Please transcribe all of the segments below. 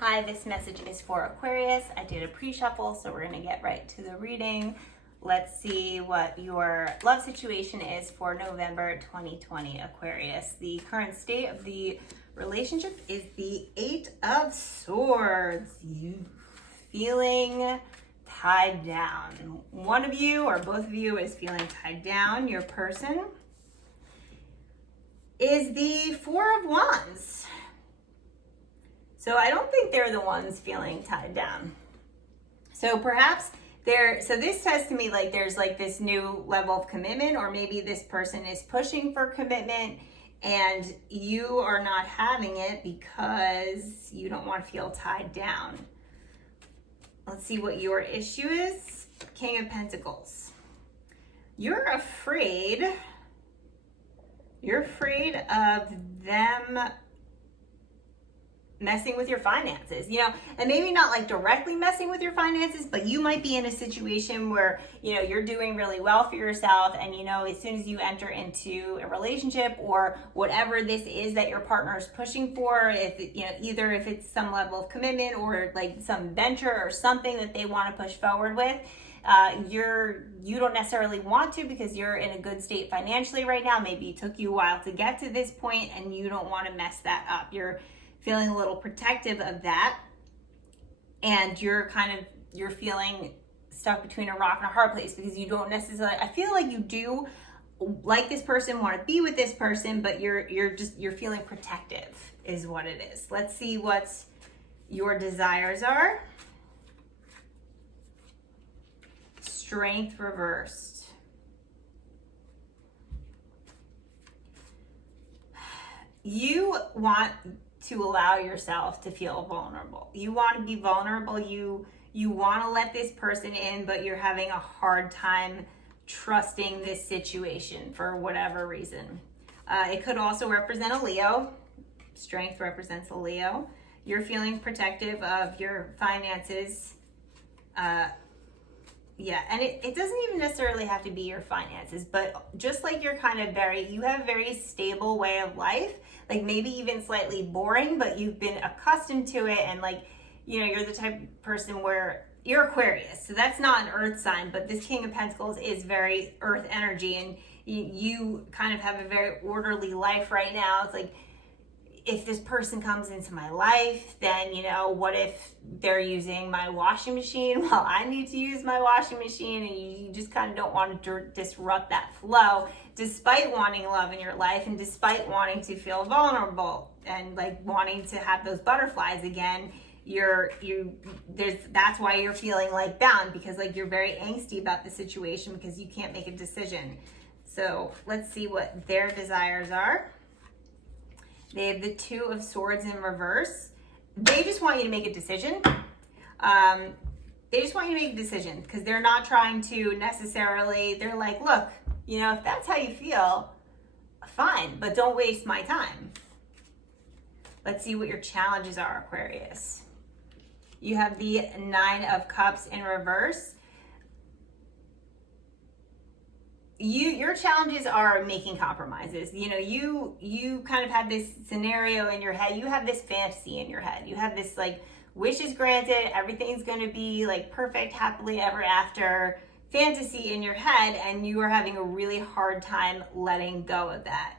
Hi, this message is for Aquarius. I did a pre-shuffle, so we're going to get right to the reading. Let's see what your love situation is for November 2020, Aquarius. The current state of the relationship is the Eight of Swords. You feeling tied down. One of you or both of you is feeling tied down. Your person is the Four of Wands. So I don't think they're the ones feeling tied down. So perhaps so this says to me like there's like this new level of commitment, or maybe this person is pushing for commitment and you are not having it because you don't want to feel tied down. Let's see what your issue is. King of Pentacles. You're afraid of them messing with your finances, and maybe not like directly messing with your finances, but you might be in a situation where, you're doing really well for yourself. And, as soon as you enter into a relationship or whatever this is that your partner is pushing for, either if it's some level of commitment or like some venture or something that they want to push forward with, you don't necessarily want to because you're in a good state financially right now. Maybe it took you a while to get to this point and you don't want to mess that up. You're feeling a little protective of that, and you're feeling stuck between a rock and a hard place because you don't necessarily, I feel like you do like this person, want to be with this person, but you're feeling protective is what it is. Let's see what your desires are. Strength reversed. You want to allow yourself to feel vulnerable. You want to be vulnerable. You want to let this person in, but you're having a hard time trusting this situation for whatever reason. It could also represent a Leo. Strength represents a Leo. You're feeling protective of your finances. And it doesn't even necessarily have to be your finances, but just like you're you have a very stable way of life, like maybe even slightly boring, but you've been accustomed to it. And you're the type of person where you're Aquarius. So that's not an earth sign, but this King of Pentacles is very earth energy. And you kind of have a very orderly life right now. It's like, if this person comes into my life, then, what if they're using my washing machine while I need to use my washing machine? And you just kind of don't want to disrupt that flow, despite wanting love in your life and despite wanting to feel vulnerable and like wanting to have those butterflies again. That's why you're feeling like bound, because like you're very angsty about the situation because you can't make a decision. So let's see what their desires are. They have the Two of Swords in reverse. They just want you to make a decision. They just want you to make a decision because they're not trying to necessarily, they're like, look, if that's how you feel, fine, but don't waste my time. Let's see what your challenges are, Aquarius. You have the Nine of Cups in reverse. Your challenges are making compromises. You kind of have this scenario in your head. You have this fantasy in your head. You have this like wishes granted, everything's going to be like perfect, happily ever after fantasy in your head, and you are having a really hard time letting go of that.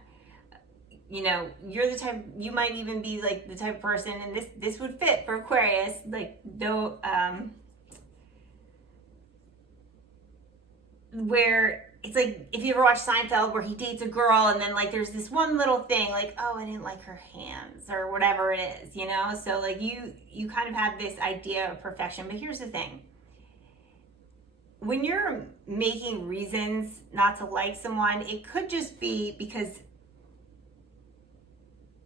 You're the type, you might even be like the type of person, and this would fit for Aquarius, like though where it's like, if you ever watch Seinfeld where he dates a girl and then like there's this one little thing like, oh, I didn't like her hands or whatever it is, so like you kind of have this idea of perfection. But here's the thing, when you're making reasons not to like someone, it could just be because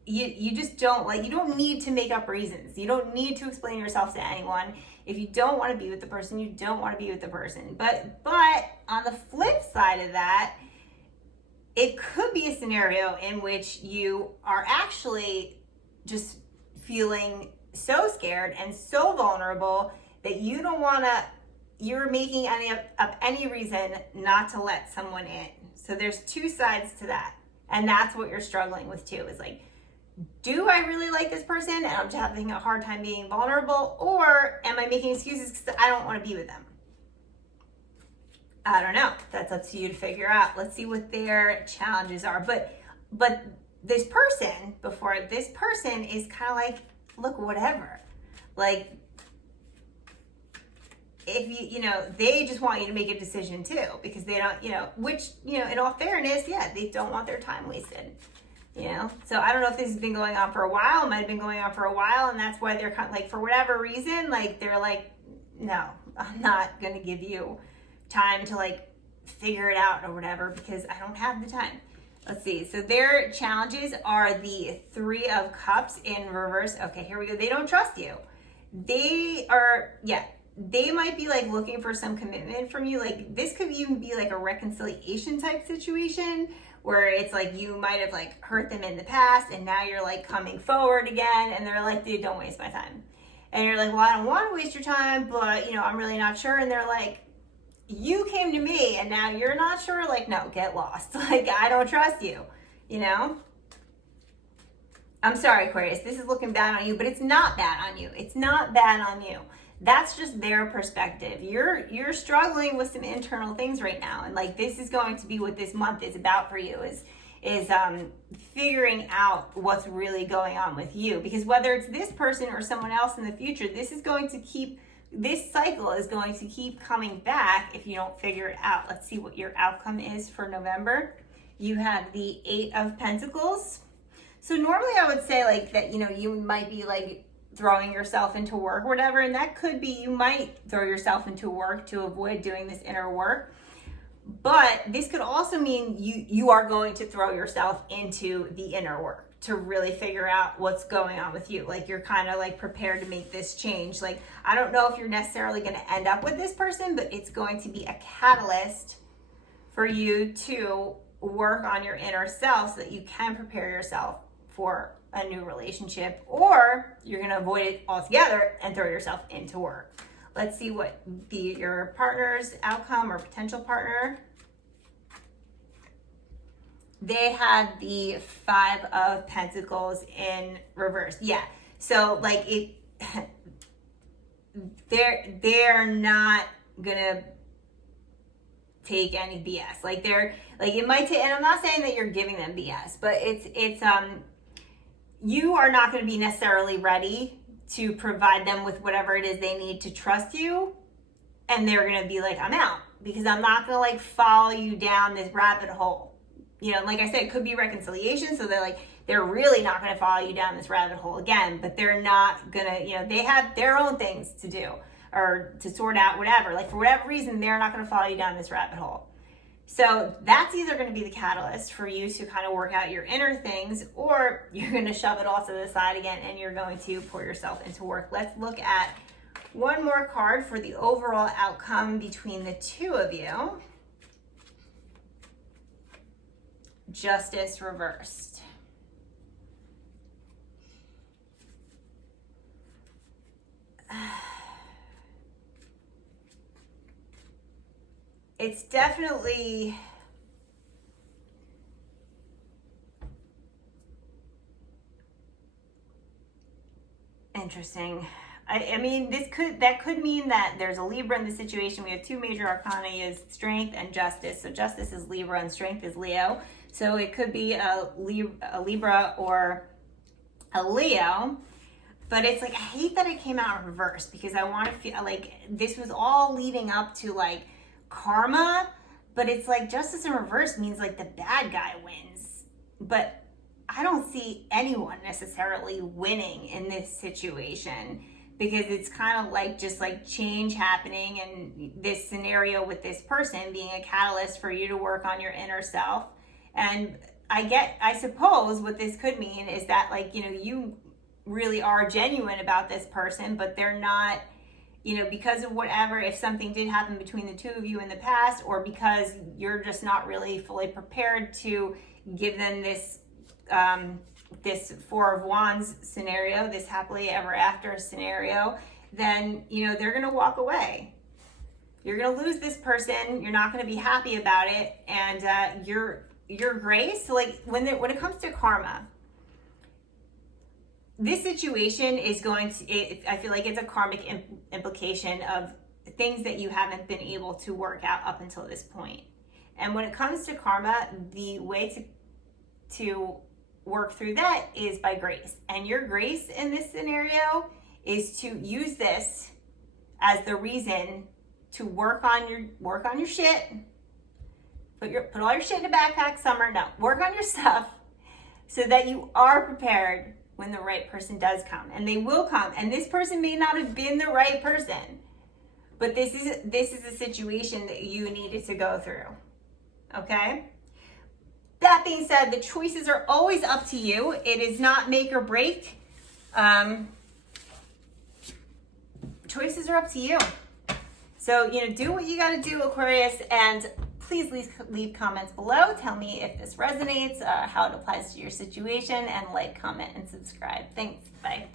you just don't like, you don't need to make up reasons. You don't need to explain yourself to anyone. If you don't want to be with the person, you don't want to be with the person. But on the flip side of that, it could be a scenario in which you are actually just feeling so scared and so vulnerable that you don't want to, you're making up any reason not to let someone in. So there's two sides to that. And that's what you're struggling with too, is like, do I really like this person and I'm just having a hard time being vulnerable, or am I making excuses because I don't want to be with them? I don't know. That's up to you to figure out. Let's see what their challenges are. But this person is kind of like, look, whatever. Like, if they just want you to make a decision too, because they don't, which, in all fairness, yeah, they don't want their time wasted. So I don't know if this has been going on for a while. It might have been going on for a while, and that's why they're kind of like, for whatever reason, like, they're like, no, I'm not going to give you time to like figure it out or whatever, because I don't have the time. Let's see. So their challenges are the 3 of Cups in reverse. Okay, here we go. They don't trust you. They might be like looking for some commitment from you. Like, this could even be like a reconciliation type situation, where it's like you might have like hurt them in the past and now you're like coming forward again, and they're like, dude, don't waste my time. And you're like, well, I don't want to waste your time, but I'm really not sure. And they're like, you came to me and now you're not sure? Like, no, get lost. Like, I don't trust you, I'm sorry, Aquarius, this is looking bad on you, but it's not bad on you. It's not bad on you. That's just their perspective. You're struggling with some internal things right now, and like, this is going to be what this month is about for you, is figuring out what's really going on with you. Because whether it's this person or someone else in the future, this cycle is going to keep coming back if you don't figure it out. Let's see what your outcome is for November. You have the 8 of Pentacles. So normally I would say like that, you might be like throwing yourself into work or whatever, and that could be, you might throw yourself into work to avoid doing this inner work. But this could also mean you are going to throw yourself into the inner work to really figure out what's going on with you. Like, you're kind of like prepared to make this change. Like, I don't know if you're necessarily going to end up with this person, but it's going to be a catalyst for you to work on your inner self so that you can prepare yourself for a new relationship, or you're going to avoid it altogether and throw yourself into work. Let's see what your partner's outcome or potential partner. They had the 5 of Pentacles in reverse. Yeah. So like they're not gonna take any BS. Like, they're like, it might take, and I'm not saying that you're giving them BS, but it's you are not going to be necessarily ready to provide them with whatever it is they need to trust you. And they're going to be like, I'm out, because I'm not going to like follow you down this rabbit hole. Like I said, it could be reconciliation. So they're really not going to follow you down this rabbit hole again, but they're not going to, they have their own things to do or to sort out, whatever. Like, for whatever reason, they're not going to follow you down this rabbit hole. So that's either going to be the catalyst for you to kind of work out your inner things, or you're going to shove it all to the side again and you're going to pour yourself into work. Let's look at one more card for the overall outcome between the 2 of you. Justice reversed. It's definitely interesting. I mean, that could mean that there's a Libra in the situation. We have 2 major arcana, is Strength and Justice. So Justice is Libra and Strength is Leo. So it could be a Libra or a Leo. But it's like, I hate that it came out in reverse, because I want to feel like this was all leading up to like karma, but it's like justice in reverse means like the bad guy wins. But I don't see anyone necessarily winning in this situation, because it's kind of like just like change happening, and this scenario with this person being a catalyst for you to work on your inner self. And I suppose what this could mean is that, like, you really are genuine about this person, but they're not, because of whatever, if something did happen between the 2 of you in the past, or because you're just not really fully prepared to give them this this 4 of Wands scenario, this happily ever after scenario, then they're gonna walk away. You're gonna lose this person. You're not gonna be happy about it, and your grace. So like when it comes to karma, this situation is going to, I feel like it's a karmic implication of things that you haven't been able to work out up until this point. And when it comes to karma, the way to work through that is by grace. And your grace in this scenario is to use this as the reason to work on your shit. Put all your shit in a backpack, Summer. No, work on your stuff so that you are prepared when the right person does come. And they will come. And this person may not have been the right person, but this is a situation that you needed to go through. Okay? That being said, the choices are always up to you. It is not make or break. Choices are up to you. So, do what you got to do, Aquarius, and please leave comments below. Tell me if this resonates, how it applies to your situation, and like, comment, and subscribe. Thanks. Bye.